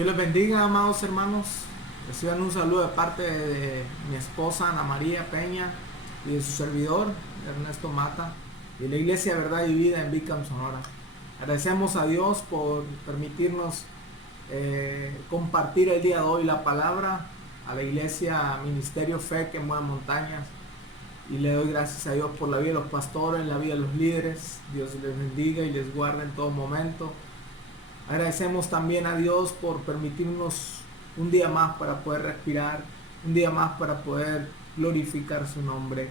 Dios les bendiga, amados hermanos. Reciban un saludo de parte de mi esposa Ana María Peña y de su servidor Ernesto Mata y de la Iglesia Verdad y Vida en Bicam, Sonora. Agradecemos a Dios por permitirnos compartir el día de hoy la palabra a la Iglesia Ministerio Fe que mueve montañas, y le doy gracias a Dios por la vida de los pastores, la vida de los líderes. Dios les bendiga y les guarde en todo momento. Agradecemos también a Dios por permitirnos un día más para poder respirar, un día más para poder glorificar su nombre.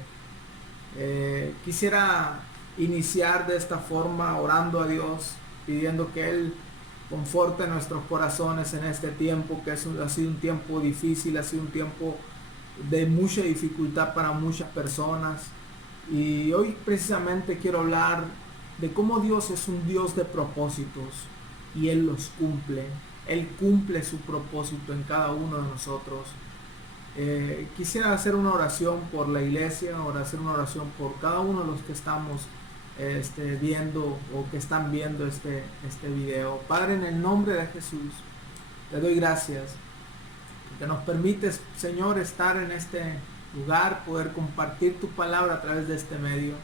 Quisiera iniciar de esta forma orando a Dios, pidiendo que Él conforte nuestros corazones en este tiempo, que ha sido un tiempo difícil, ha sido un tiempo de mucha dificultad para muchas personas. Y hoy precisamente quiero hablar de cómo Dios es un Dios de propósitos y Él los cumple. Él cumple su propósito en cada uno de nosotros. Quisiera hacer una oración por la iglesia, ahora hacer una oración por cada uno de los que estamos viendo o que están viendo este video. Padre, en el nombre de Jesús, te doy gracias que nos permites, Señor, estar en este lugar, poder compartir tu palabra a través de este medio.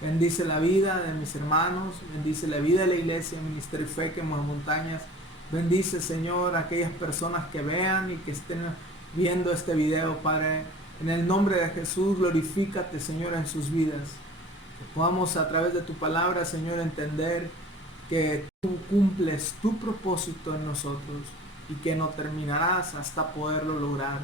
Bendice la vida de mis hermanos, bendice la vida de la iglesia, Ministerio Fe que mueve montañas. Bendice, Señor, a aquellas personas que vean y que estén viendo este video, Padre. En el nombre de Jesús, glorifícate, Señor, en sus vidas. Que podamos a través de tu palabra, Señor, entender que tú cumples tu propósito en nosotros y que no terminarás hasta poderlo lograr.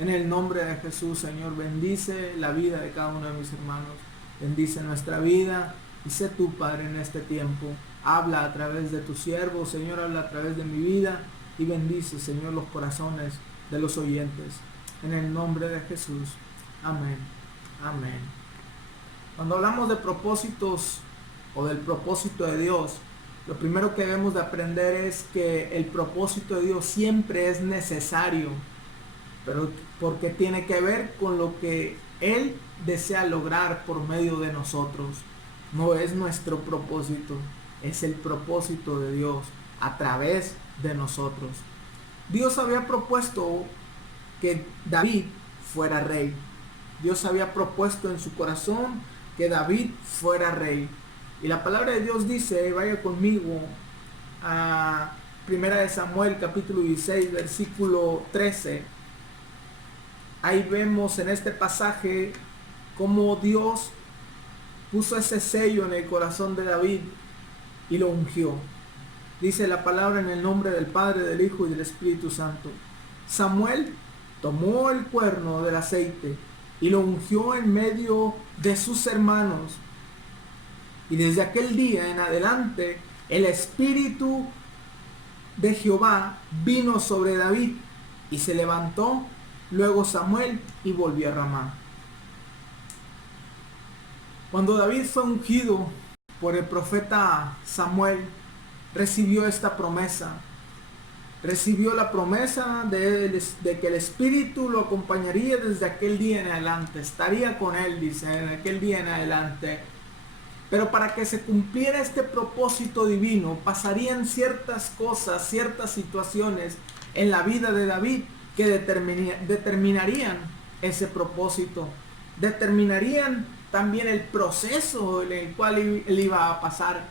En el nombre de Jesús, Señor, bendice la vida de cada uno de mis hermanos. Bendice nuestra vida y sé tú, Padre, en este tiempo. Habla a través de tu siervo, Señor, habla a través de mi vida y bendice, Señor, los corazones de los oyentes. En el nombre de Jesús. Amén. Amén. Cuando hablamos de propósitos o del propósito de Dios, lo primero que debemos de aprender es que el propósito de Dios siempre es necesario, pero porque tiene que ver con lo que Él desea lograr por medio de nosotros. No es nuestro propósito, es el propósito de Dios a través de nosotros. Dios había propuesto que David fuera rey. Dios había propuesto en su corazón que David fuera rey. Y la palabra de Dios dice, vaya conmigo a 1 Samuel capítulo 16 versículo 13. Ahí vemos en este pasaje cómo Dios puso ese sello en el corazón de David y lo ungió. Dice la palabra en el nombre del Padre, del Hijo y del Espíritu Santo. Samuel tomó el cuerno del aceite y lo ungió en medio de sus hermanos. Y desde aquel día en adelante el Espíritu de Jehová vino sobre David y se levantó luego Samuel y volvió a Ramá. Cuando David fue ungido por el profeta Samuel, recibió esta promesa. Recibió la promesa de que el Espíritu lo acompañaría desde aquel día en adelante. Estaría con él, dice, en aquel día en adelante. Pero para que se cumpliera este propósito divino, pasarían ciertas cosas, ciertas situaciones en la vida de David que determinarían ese propósito. Determinarían también el proceso en el cual él iba a pasar.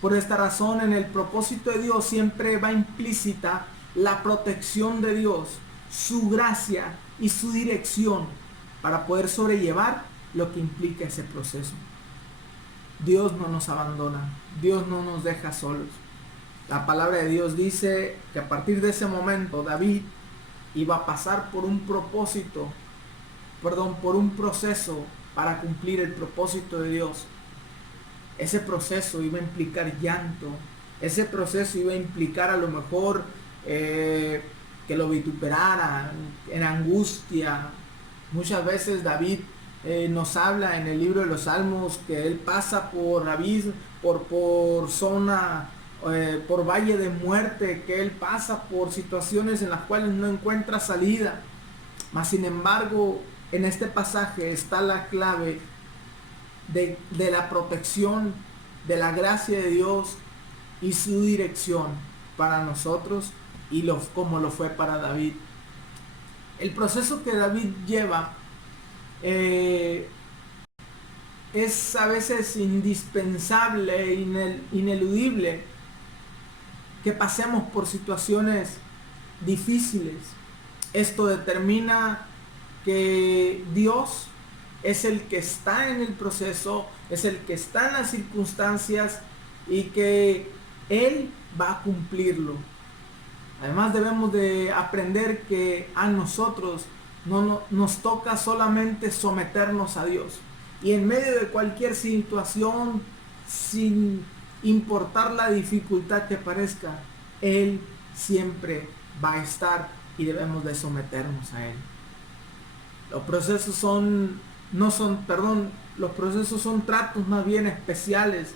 Por esta razón, en el propósito de Dios siempre va implícita la protección de Dios, su gracia y su dirección para poder sobrellevar lo que implica ese proceso. Dios no nos abandona, Dios no nos deja solos. La palabra de Dios dice que a partir de ese momento David iba a pasar por un proceso para cumplir el propósito de Dios. Ese proceso iba a implicar llanto, ese proceso iba a implicar a lo mejor que lo vituperaran, en angustia. Muchas veces David nos habla en el libro de los Salmos que él pasa por abismo, por zona, por valle de muerte, que él pasa por situaciones en las cuales no encuentra salida. Mas sin embargo, en este pasaje está la clave de la protección, de la gracia de Dios y su dirección para nosotros como lo fue para David. El proceso que David lleva es a veces indispensable, ineludible, que pasemos por situaciones difíciles. Esto determina que Dios es el que está en el proceso, es el que está en las circunstancias y que Él va a cumplirlo. Además debemos de aprender que a nosotros no nos toca solamente someternos a Dios. Y en medio de cualquier situación, sin importar la dificultad que parezca, Él siempre va a estar y debemos de someternos a Él. Los procesos los procesos son tratos más bien especiales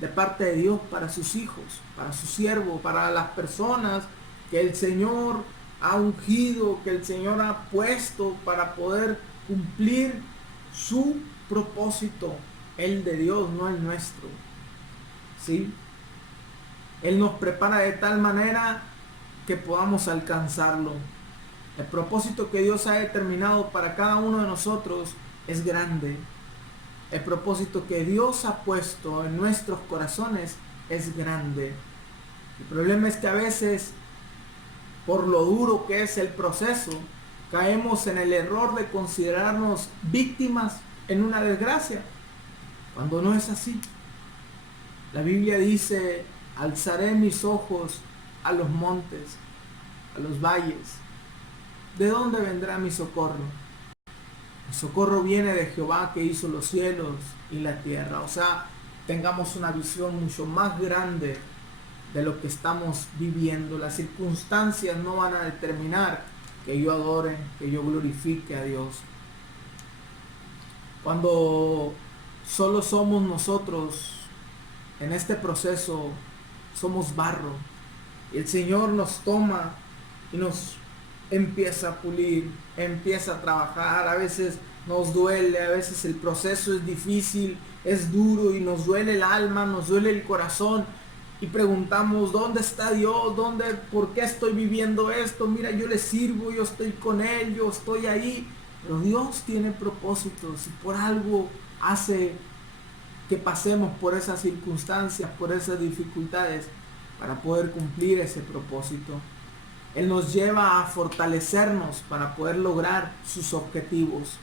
de parte de Dios para sus hijos, para sus siervos, para las personas que el Señor ha ungido, que el Señor ha puesto para poder cumplir su propósito, el de Dios, no el nuestro. ¿Sí? Él nos prepara de tal manera que podamos alcanzarlo. El propósito que Dios ha determinado para cada uno de nosotros es grande. El propósito que Dios ha puesto en nuestros corazones es grande. El problema es que a veces, por lo duro que es el proceso, caemos en el error de considerarnos víctimas en una desgracia, cuando no es así. La Biblia dice: alzaré mis ojos a los montes, a los valles. ¿De dónde vendrá mi socorro? El socorro viene de Jehová, que hizo los cielos y la tierra. O sea, tengamos una visión mucho más grande de lo que estamos viviendo. Las circunstancias no van a determinar que yo adore, que yo glorifique a Dios. Cuando solo somos nosotros en este proceso, somos barro, y el Señor nos toma y nos empieza a pulir, empieza a trabajar. A veces nos duele, a veces el proceso es difícil, es duro y nos duele el alma, nos duele el corazón y preguntamos: ¿dónde está Dios? ¿Por qué estoy viviendo esto? Mira, yo le sirvo, yo estoy con Él, yo estoy ahí. Pero Dios tiene propósitos y por algo hace que pasemos por esas circunstancias, por esas dificultades, para poder cumplir ese propósito. Él nos lleva a fortalecernos para poder lograr sus objetivos.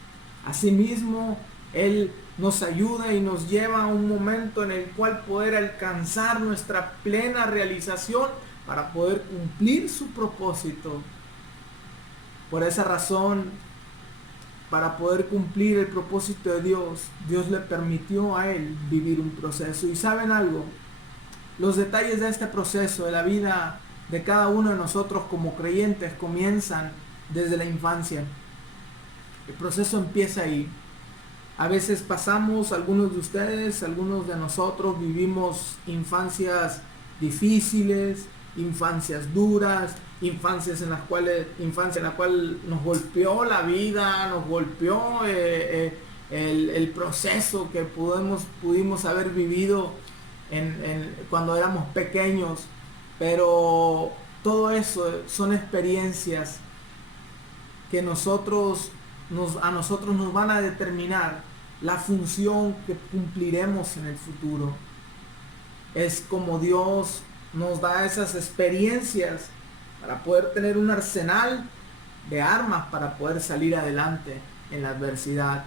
Asimismo, Él nos ayuda y nos lleva a un momento en el cual poder alcanzar nuestra plena realización para poder cumplir su propósito. Por esa razón, para poder cumplir el propósito de Dios, Dios le permitió a Él vivir un proceso. ¿Y saben algo? Los detalles de este proceso, de la vida de cada uno de nosotros como creyentes, comienzan desde la infancia. El proceso empieza ahí. A veces pasamos, algunos de ustedes, algunos de nosotros vivimos infancias difíciles, infancias duras, infancia en la cual nos golpeó la vida, nos golpeó el proceso que pudimos haber vivido cuando éramos pequeños. Pero todo eso son experiencias que a nosotros nos van a determinar la función que cumpliremos en el futuro. Es como Dios nos da esas experiencias para poder tener un arsenal de armas para poder salir adelante en la adversidad.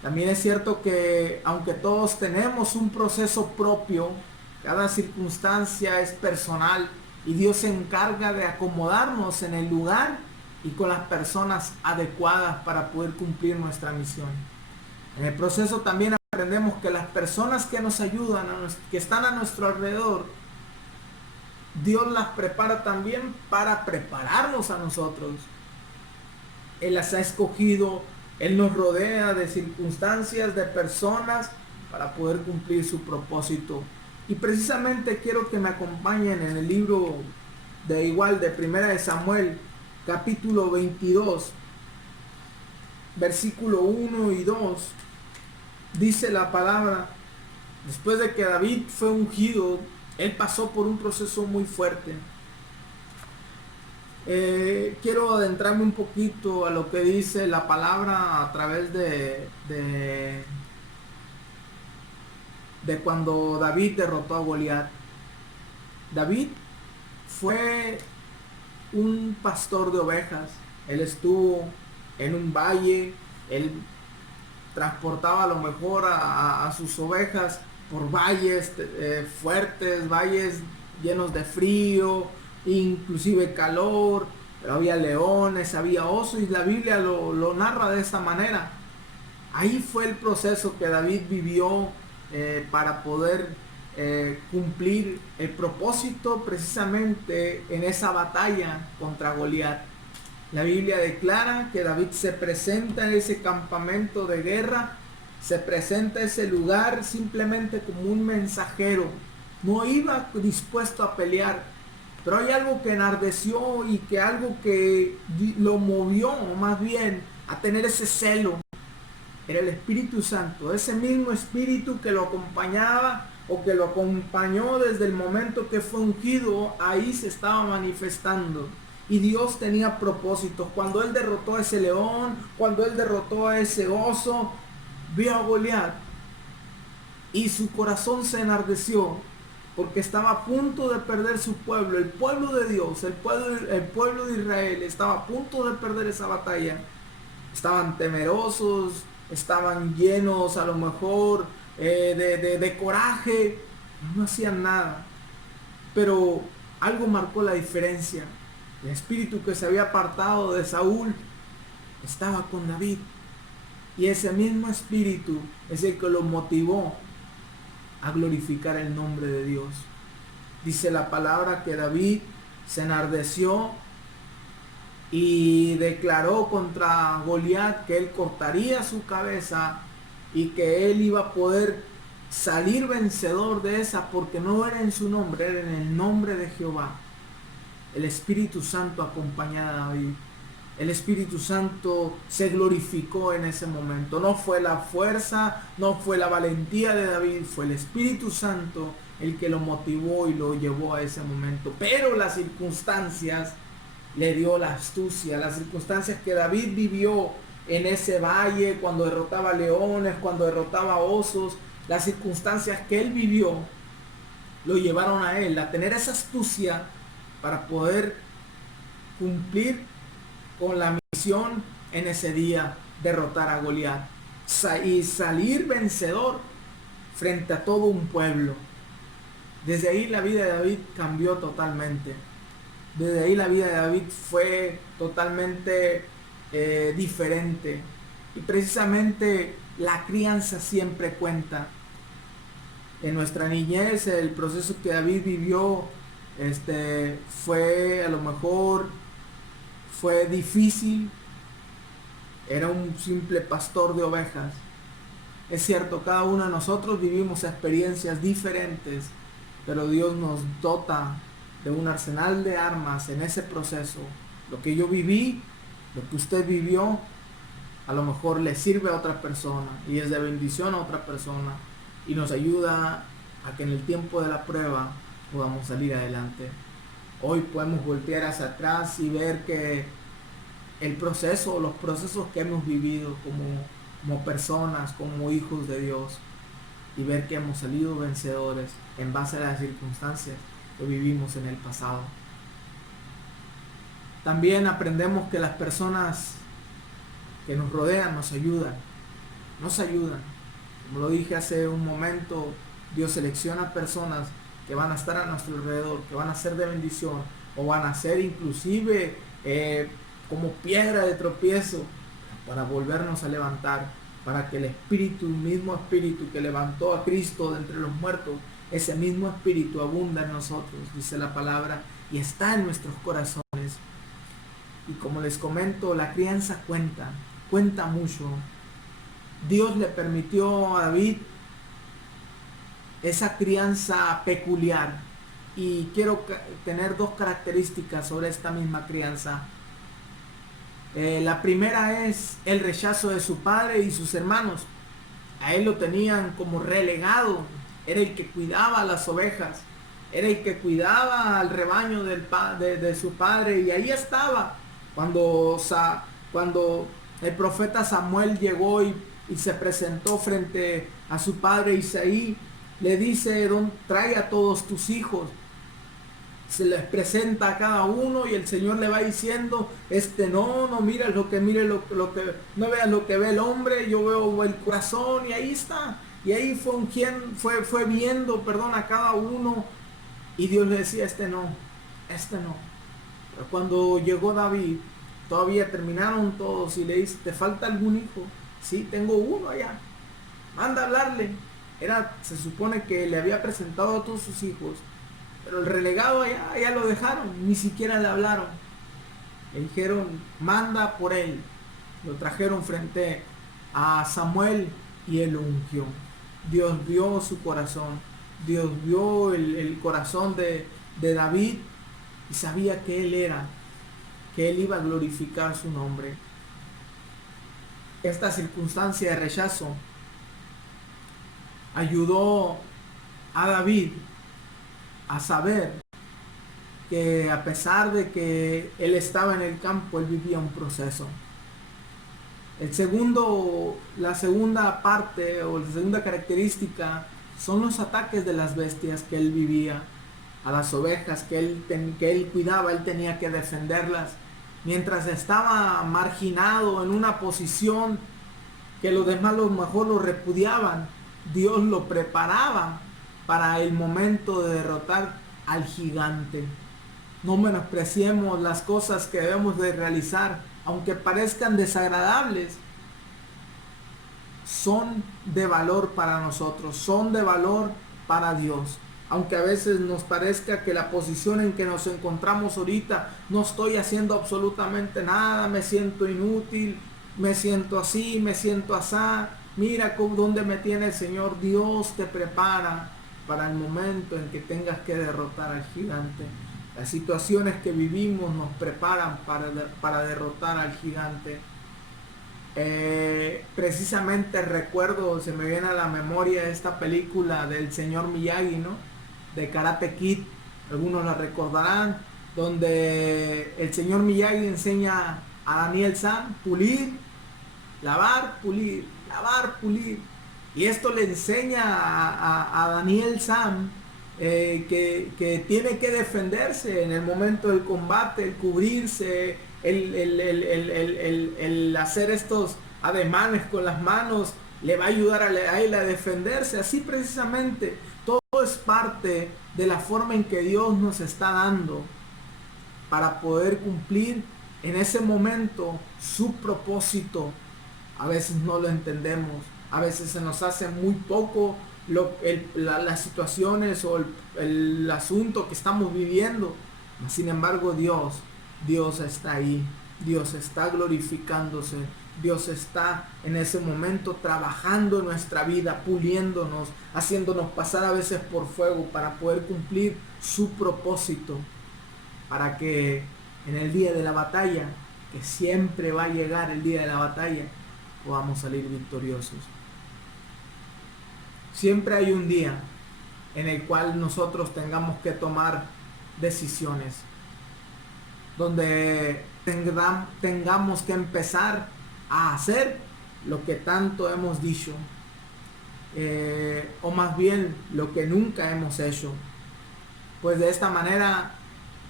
También es cierto que aunque todos tenemos un proceso propio, cada circunstancia es personal y Dios se encarga de acomodarnos en el lugar y con las personas adecuadas para poder cumplir nuestra misión. En el proceso también aprendemos que las personas que nos ayudan, que están a nuestro alrededor, Dios las prepara también para prepararnos a nosotros. Él las ha escogido, Él nos rodea de circunstancias, de personas para poder cumplir su propósito. Y precisamente quiero que me acompañen en el libro de Primera de Samuel, capítulo 22, versículo 1 y 2. Dice la palabra: después de que David fue ungido, él pasó por un proceso muy fuerte. Quiero adentrarme un poquito a lo que dice la palabra a través de cuando David derrotó a Goliat. David fue un pastor de ovejas. Él estuvo en un valle, él transportaba a lo mejor a sus ovejas por valles fuertes, valles llenos de frío, inclusive calor, pero había leones, había osos y la Biblia lo narra de esta manera. Ahí fue el proceso que David vivió para poder cumplir el propósito precisamente en esa batalla contra Goliat. La Biblia declara que David se presenta en ese campamento de guerra, se presenta en ese lugar simplemente como un mensajero. No iba dispuesto a pelear, pero hay algo que enardeció y que algo que lo movió, o más bien, a tener ese celo. Era el Espíritu Santo, ese mismo Espíritu que lo acompañaba o que lo acompañó desde el momento que fue ungido, ahí se estaba manifestando. Y Dios tenía propósitos. Cuando él derrotó a ese león, cuando él derrotó a ese oso, vio a Goliat y su corazón se enardeció porque estaba a punto de perder su pueblo, el pueblo de Dios, el pueblo de Israel estaba a punto de perder esa batalla. Estaban temerosos, estaban llenos a lo mejor de coraje, no hacían nada. Pero algo marcó la diferencia. El espíritu que se había apartado de Saúl estaba con David. Y ese mismo espíritu es el que lo motivó a glorificar el nombre de Dios. Dice la palabra que David se enardeció y declaró contra Goliat que él cortaría su cabeza y que él iba a poder salir vencedor de esa, porque no era en su nombre, era en el nombre de Jehová. El Espíritu Santo acompañaba a David. El Espíritu Santo se glorificó en ese momento. No fue la fuerza, no fue la valentía de David, fue el Espíritu Santo el que lo motivó y lo llevó a ese momento. Pero las circunstancias le dio la astucia, las circunstancias que David vivió en ese valle, cuando derrotaba leones, cuando derrotaba osos, las circunstancias que él vivió lo llevaron a él a tener esa astucia para poder cumplir con la misión en ese día, derrotar a Goliat y salir vencedor frente a todo un pueblo. Desde ahí la vida de David cambió totalmente. Desde ahí la vida de David fue totalmente diferente. Y precisamente la crianza siempre cuenta. En nuestra niñez el proceso que David vivió fue a lo mejor fue difícil. Era un simple pastor de ovejas. Es cierto, cada uno de nosotros vivimos experiencias diferentes, pero Dios nos dota de un arsenal de armas en ese proceso. Lo que yo viví, lo que usted vivió, a lo mejor le sirve a otra persona y es de bendición a otra persona y nos ayuda a que en el tiempo de la prueba podamos salir adelante. Hoy podemos voltear hacia atrás y ver que el proceso, los procesos que hemos vivido como personas, como hijos de Dios, y ver que hemos salido vencedores en base a las circunstancias que vivimos en el pasado. También aprendemos que las personas que nos rodean nos ayudan. Como lo dije hace un momento, Dios selecciona personas que van a estar a nuestro alrededor, que van a ser de bendición o van a ser inclusive como piedra de tropiezo para volvernos a levantar, para que el Espíritu, el mismo Espíritu que levantó a Cristo de entre los muertos, ese mismo Espíritu abunda en nosotros, dice la palabra, y está en nuestros corazones. Y como les comento, la crianza cuenta mucho. Dios le permitió a David esa crianza peculiar. Y quiero tener dos características sobre esta misma crianza. La primera es el rechazo de su padre y sus hermanos. A él lo tenían como relegado. Era el que cuidaba las ovejas. era el que cuidaba al rebaño de su padre, y ahí estaba cuando el profeta Samuel llegó y se presentó frente a su padre Isaí. Le dice: trae a todos tus hijos. Se les presenta a cada uno y el Señor le va diciendo: no mira lo que, no veas lo que ve el hombre, yo veo el corazón. Y ahí está. Y ahí fue viendo, perdón, a cada uno, y Dios le decía: este no. Pero cuando llegó David, todavía terminaron todos, y le dice: ¿te falta algún hijo? Sí, tengo uno allá, manda a hablarle. Se supone que le había presentado a todos sus hijos, pero el relegado allá lo dejaron, ni siquiera le hablaron. Le dijeron: manda por él. Lo trajeron frente a Samuel y él lo ungió. Dios vio su corazón, Dios vio el corazón de David, y sabía que que él iba a glorificar su nombre. Esta circunstancia de rechazo ayudó a David a saber que, a pesar de que él estaba en el campo, él vivía un proceso. La segunda parte, o la segunda característica, son los ataques de las bestias que él vivía. A las ovejas que él cuidaba, él tenía que defenderlas. Mientras estaba marginado en una posición que los demás mejor lo repudiaban, Dios lo preparaba para el momento de derrotar al gigante. No menospreciemos las cosas que debemos de realizar, aunque parezcan desagradables. Son de valor para nosotros, son de valor para Dios. Aunque a veces nos parezca que la posición en que nos encontramos ahorita, no estoy haciendo absolutamente nada, me siento inútil, me siento así, me siento asá. Mira dónde me tiene el Señor. Dios te prepara para el momento en que tengas que derrotar al gigante. Las situaciones que vivimos nos preparan para derrotar al gigante. Precisamente recuerdo, se me viene a la memoria esta película del señor Miyagi, ¿no? De Karate Kid, algunos la recordarán, donde el señor Miyagi enseña a Daniel San pulir, lavar, pulir, lavar, pulir. Y esto le enseña a Daniel San que tiene que defenderse en el momento del combate, el cubrirse, el hacer estos ademanes con las manos, le va a ayudar a él a defenderse. Así precisamente, todo es parte de la forma en que Dios nos está dando para poder cumplir en ese momento su propósito. A veces no lo entendemos, a veces se nos hace muy poco las situaciones o el asunto que estamos viviendo. Sin embargo, Dios está ahí, Dios está glorificándose, Dios está en ese momento trabajando en nuestra vida, puliéndonos, haciéndonos pasar a veces por fuego para poder cumplir su propósito, para que en el día de la batalla, que siempre va a llegar el día de la batalla, podamos salir victoriosos. Siempre hay un día en el cual nosotros tengamos que tomar decisiones, donde tengamos que empezar a hacer lo que tanto hemos dicho, o más bien lo que nunca hemos hecho. Pues de esta manera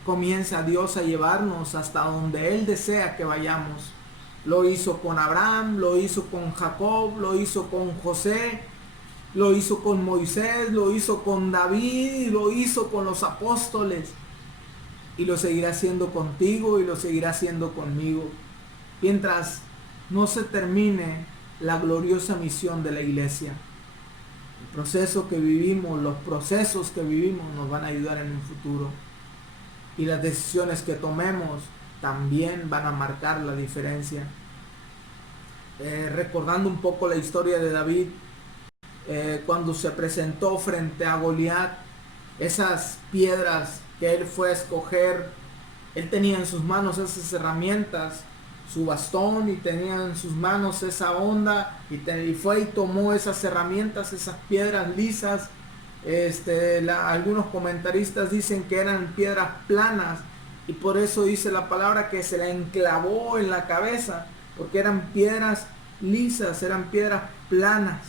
comienza Dios a llevarnos hasta donde Él desea que vayamos. Lo hizo con Abraham, lo hizo con Jacob, lo hizo con José, lo hizo con Moisés, lo hizo con David, lo hizo con los apóstoles, y lo seguirá haciendo contigo y lo seguirá haciendo conmigo, mientras no se termine la gloriosa misión de la iglesia. El proceso que vivimos, los procesos que vivimos nos van a ayudar en un futuro, y las decisiones que tomemos también van a marcar la diferencia. Recordando un poco la historia de David, cuando se presentó frente a Goliat, esas piedras que él fue a escoger, él tenía en sus manos esas herramientas, su bastón, y tenía en sus manos esa honda, y fue y tomó esas herramientas, esas piedras lisas, Algunos comentaristas dicen que eran piedras planas y por eso dice la palabra que se la enclavó en la cabeza, porque eran piedras lisas, eran piedras planas,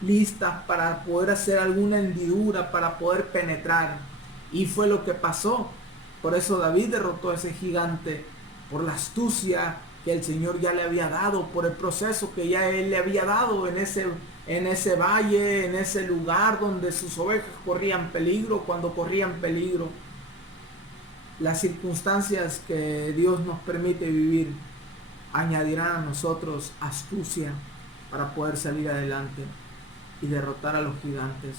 listas para poder hacer alguna hendidura, para poder penetrar. Y fue lo que pasó. Por eso David derrotó a ese gigante, por la astucia que el Señor ya le había dado, por el proceso que ya Él le había dado en ese valle, en ese lugar donde sus ovejas corrían peligro. Cuando corrían peligro, las circunstancias que Dios nos permite vivir añadirán a nosotros astucia para poder salir adelante y derrotar a los gigantes.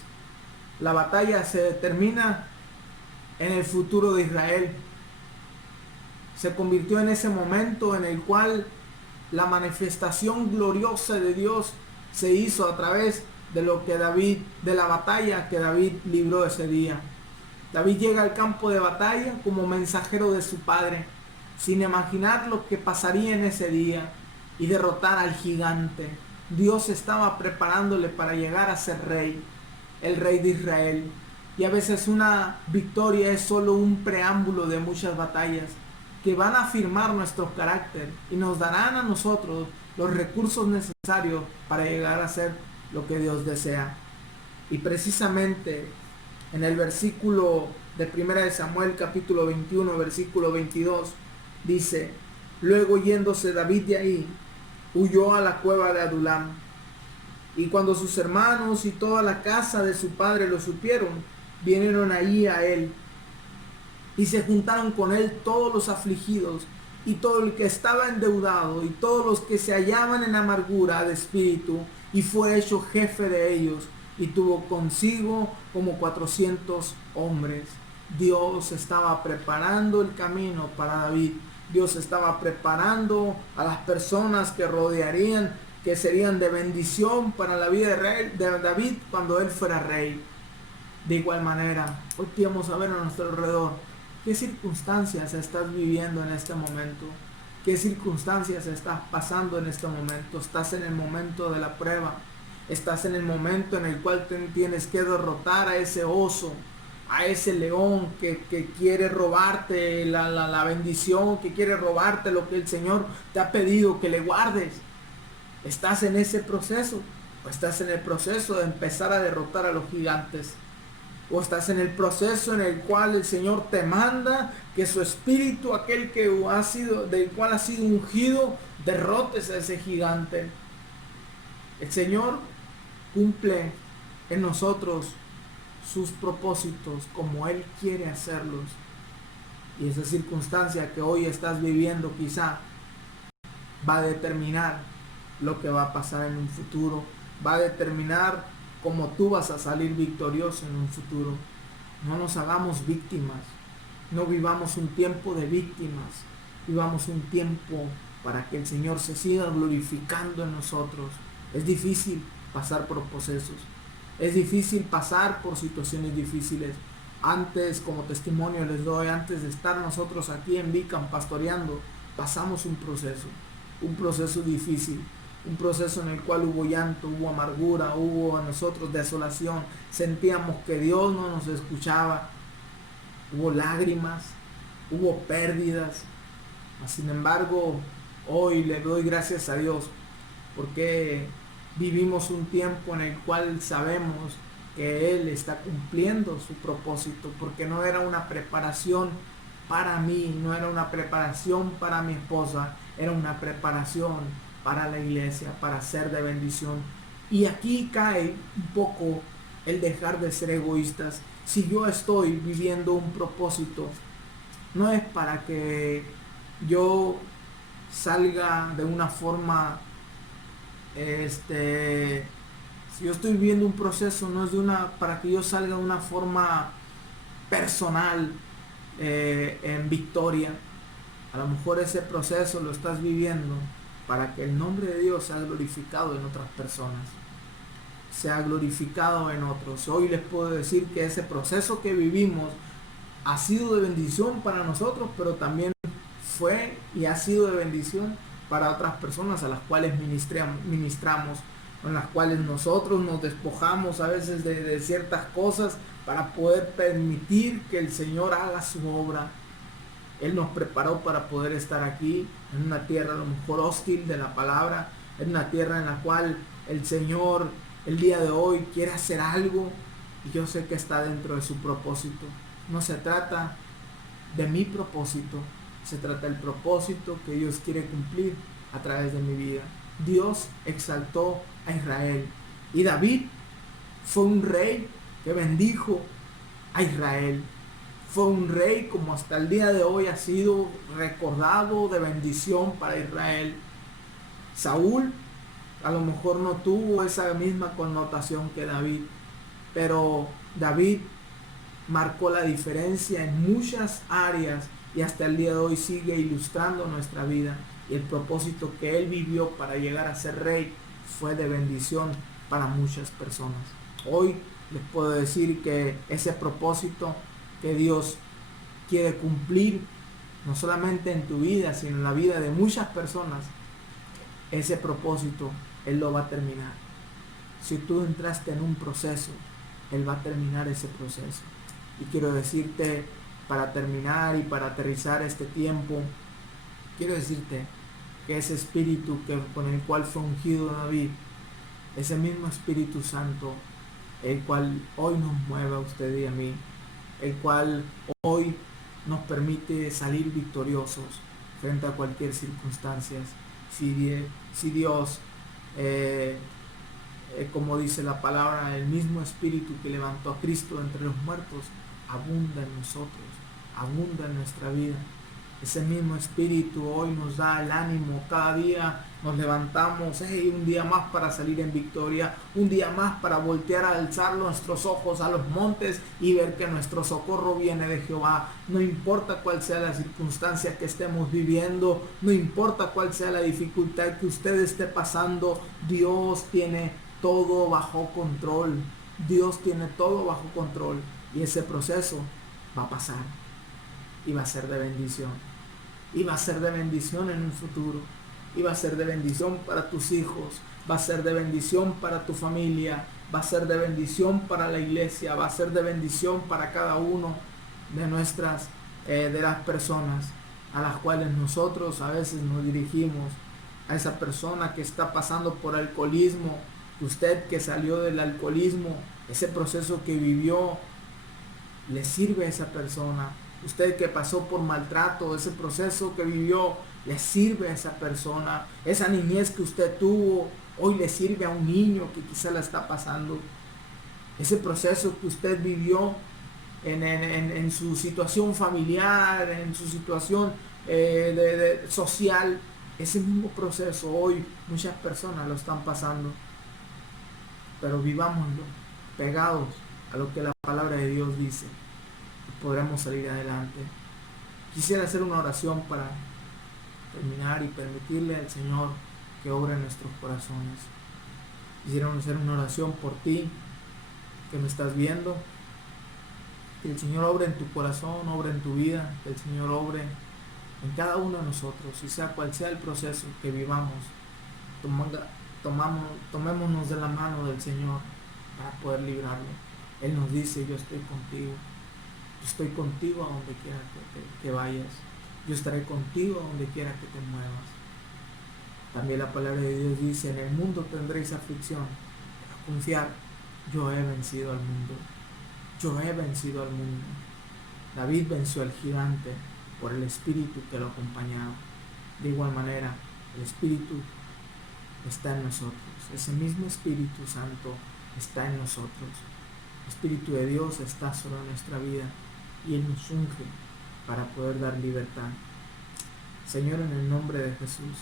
La batalla se determina en el futuro de Israel. Se convirtió en ese momento en el cual la manifestación gloriosa de Dios se hizo a través de la batalla que David libró ese día. David llega al campo de batalla como mensajero de su padre, sin imaginar lo que pasaría en ese día y derrotar al gigante. Dios estaba preparándole para llegar a ser rey, el rey de Israel. Y a veces una victoria es solo un preámbulo de muchas batallas que van a afirmar nuestro carácter y nos darán a nosotros los recursos necesarios para llegar a ser lo que Dios desea. Y precisamente en el versículo de 1 de Samuel capítulo 21, versículo 22, dice: luego yéndose David de ahí, huyó a la cueva de Adulam. Y cuando sus hermanos y toda la casa de su padre lo supieron, vinieron allí a él. Y se juntaron con él todos los afligidos, y todo el que estaba endeudado, y todos los que se hallaban en amargura de espíritu, y fue hecho jefe de ellos, y tuvo consigo como 400 hombres. Dios estaba preparando el camino para David. Dios estaba preparando a las personas que rodearían, que serían de bendición para la vida de David cuando él fuera rey. De igual manera, hoy vamos a ver a nuestro alrededor qué circunstancias estás viviendo en este momento, qué circunstancias estás pasando en este momento. Estás en el momento de la prueba, estás en el momento en el cual tienes que derrotar a ese oso, a ese león que quiere robarte la bendición, que quiere robarte lo que el Señor te ha pedido que le guardes. ¿Estás en ese proceso? ¿O estás en el proceso de empezar a derrotar a los gigantes? ¿O estás en el proceso en el cual el Señor te manda que su espíritu, aquel que del cual ha sido ungido, derrotes a ese gigante? El Señor cumple en nosotros sus propósitos como Él quiere hacerlos. Y esa circunstancia que hoy estás viviendo quizá va a determinar lo que va a pasar en un futuro, va a determinar cómo tú vas a salir victorioso en un futuro. No nos hagamos víctimas, no vivamos un tiempo de víctimas, vivamos un tiempo para que el Señor se siga glorificando en nosotros. Es difícil pasar por procesos, es difícil pasar por situaciones difíciles. Antes, como testimonio les doy, antes de estar nosotros aquí en Vicam pastoreando, pasamos un proceso difícil, un proceso en el cual hubo llanto, hubo amargura, hubo a nosotros desolación, sentíamos que Dios no nos escuchaba, hubo lágrimas, hubo pérdidas. Sin embargo, hoy le doy gracias a Dios porque vivimos un tiempo en el cual sabemos que Él está cumpliendo su propósito, porque no era una preparación para mí, no era una preparación para mi esposa, era una preparación para la iglesia, para ser de bendición. Y aquí cae un poco el dejar de ser egoístas. Si yo estoy viviendo un propósito, no es para que yo salga de una forma, si yo estoy viviendo un proceso, no es para que yo salga de una forma personal, en victoria. A lo mejor ese proceso lo estás viviendo para que el nombre de Dios sea glorificado en otras personas, sea glorificado en otros. Hoy les puedo decir que ese proceso que vivimos ha sido de bendición para nosotros, pero también fue y ha sido de bendición para otras personas a las cuales ministramos. en las cuales nosotros nos despojamos a veces de ciertas cosas para poder permitir que el Señor haga su obra. Él nos preparó para poder estar aquí, en una tierra a lo mejor hostil de la palabra, en una tierra en la cual el Señor el día de hoy quiere hacer algo, y yo sé que está dentro de su propósito. No se trata de mi propósito, se trata del propósito que Dios quiere cumplir a través de mi vida. Dios exaltó a Israel, y David fue un rey que bendijo a Israel. Fue un rey como hasta el día de hoy ha sido recordado de bendición para Israel. Saúl a lo mejor no tuvo esa misma connotación que David, pero David marcó la diferencia en muchas áreas y hasta el día de hoy sigue ilustrando nuestra vida, y el propósito que él vivió para llegar a ser rey fue de bendición para muchas personas. Hoy les puedo decir que ese propósito que Dios quiere cumplir, no solamente en tu vida, sino en la vida de muchas personas, ese propósito Él lo va a terminar. Si tú entraste en un proceso, Él va a terminar ese proceso. Y quiero decirte, para terminar y para aterrizar este tiempo, quiero decirte que ese espíritu con el cual fue ungido David, ese mismo Espíritu Santo, el cual hoy nos mueve a usted y a mí, el cual hoy nos permite salir victoriosos frente a cualquier circunstancia. Si Dios, como dice la palabra, el mismo Espíritu que levantó a Cristo entre los muertos, abunda en nosotros, abunda en nuestra vida. Ese mismo Espíritu hoy nos da el ánimo, cada día nos levantamos, un día más para salir en victoria, un día más para voltear a alzar nuestros ojos a los montes y ver que nuestro socorro viene de Jehová. No importa cuál sea la circunstancia que estemos viviendo, no importa cuál sea la dificultad que usted esté pasando, Dios tiene todo bajo control. Dios tiene todo bajo control, y ese proceso va a pasar y va a ser de bendición. Y va a ser de bendición en un futuro. Y va a ser de bendición para tus hijos. Va a ser de bendición para tu familia. Va a ser de bendición para la iglesia. Va a ser de bendición para cada uno de nuestras, de las personas a las cuales nosotros a veces nos dirigimos. A esa persona que está pasando por alcoholismo. Usted que salió del alcoholismo, ese proceso que vivió, le sirve a esa persona. Usted que pasó por maltrato, ese proceso que vivió, le sirve a esa persona. Esa niñez que usted tuvo, hoy le sirve a un niño que quizá la está pasando. Ese proceso que usted vivió en su situación familiar, en su situación social, ese mismo proceso hoy muchas personas lo están pasando. Pero vivámoslo pegados a lo que la palabra de Dios dice, podremos salir adelante. Quisiera hacer una oración para terminar y permitirle al Señor que obre en nuestros corazones. Quisiera hacer una oración por ti que me estás viendo, que el Señor obre en tu corazón, obre en tu vida, que el Señor obre en cada uno de nosotros, y sea cual sea el proceso que vivamos, tomémonos de la mano del Señor para poder librarlo. Él nos dice: yo estoy contigo. Yo estoy contigo a donde quiera que vayas. Yo estaré contigo a donde quiera que te muevas. También la palabra de Dios dice: en el mundo tendréis aflicción, pero confiar, yo he vencido al mundo. Yo he vencido al mundo. David venció al gigante por el Espíritu que lo acompañaba. De igual manera, el Espíritu está en nosotros. Ese mismo Espíritu Santo está en nosotros. El Espíritu de Dios está sobre nuestra vida, y Él nos unge para poder dar libertad. Señor, en el nombre de Jesús,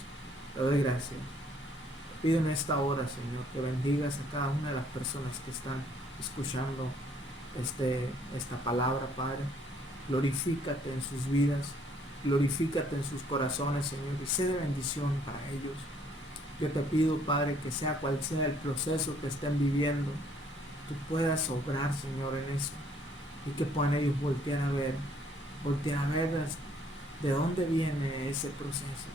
te doy gracias. Te pido en esta hora, Señor, que bendigas a cada una de las personas que están escuchando esta palabra, Padre. Glorifícate en sus vidas, glorifícate en sus corazones, Señor, y sé de bendición para ellos. Yo te pido, Padre, que sea cual sea el proceso que estén viviendo, tú puedas obrar, Señor, en eso, y que puedan ellos voltear a ver de dónde viene ese proceso.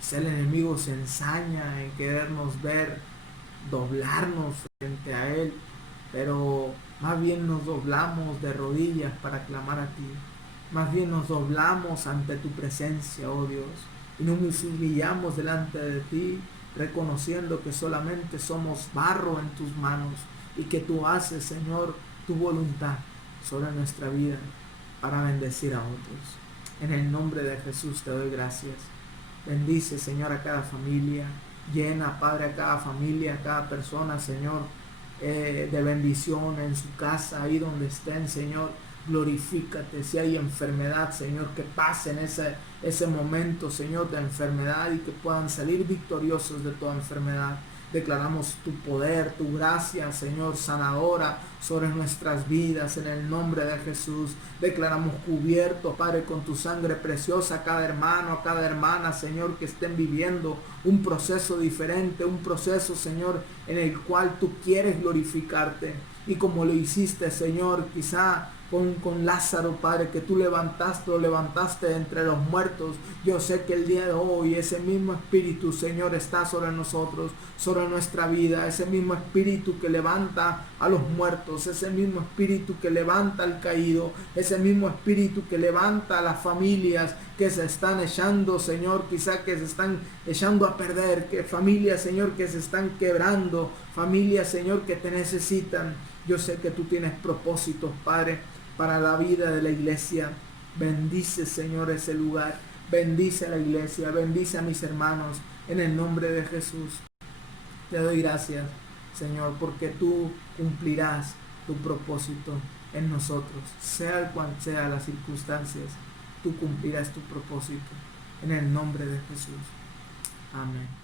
Si el enemigo se ensaña en querernos ver doblarnos frente a Él, pero más bien nos doblamos de rodillas para clamar a ti. Más bien nos doblamos ante tu presencia, oh Dios, y nos humillamos delante de ti, reconociendo que solamente somos barro en tus manos y que tú haces, Señor, tu voluntad sobre nuestra vida para bendecir a otros. En el nombre de Jesús te doy gracias. Bendice, Señor, a cada familia. Llena, Padre, a cada familia, a cada persona, Señor, de bendición en su casa, ahí donde estén, Señor. Glorifícate. Si hay enfermedad, Señor, que pasen ese momento, Señor, de enfermedad y que puedan salir victoriosos de toda enfermedad. Declaramos tu poder, tu gracia, Señor, sanadora sobre nuestras vidas en el nombre de Jesús. Declaramos cubierto, Padre, con tu sangre preciosa a cada hermano, a cada hermana, Señor, que estén viviendo un proceso diferente, un proceso, Señor, en el cual tú quieres glorificarte. Y como lo hiciste, Señor, quizá con Lázaro, Padre, que tú lo levantaste entre los muertos. Yo sé que el día de hoy ese mismo espíritu, Señor, está sobre nosotros, sobre nuestra vida. Ese mismo espíritu que levanta a los muertos, ese mismo espíritu que levanta al caído, ese mismo espíritu que levanta a las familias que se están echando, Señor, quizá que se están echando a perder, que familias, Señor, que se están quebrando, familias, Señor, que te necesitan. Yo sé que tú tienes propósitos, Padre, para la vida de la iglesia. Bendice, Señor, ese lugar. Bendice a la iglesia. Bendice a mis hermanos. En el nombre de Jesús. Te doy gracias, Señor, porque tú cumplirás tu propósito en nosotros. Sea cual sea las circunstancias, tú cumplirás tu propósito. En el nombre de Jesús. Amén.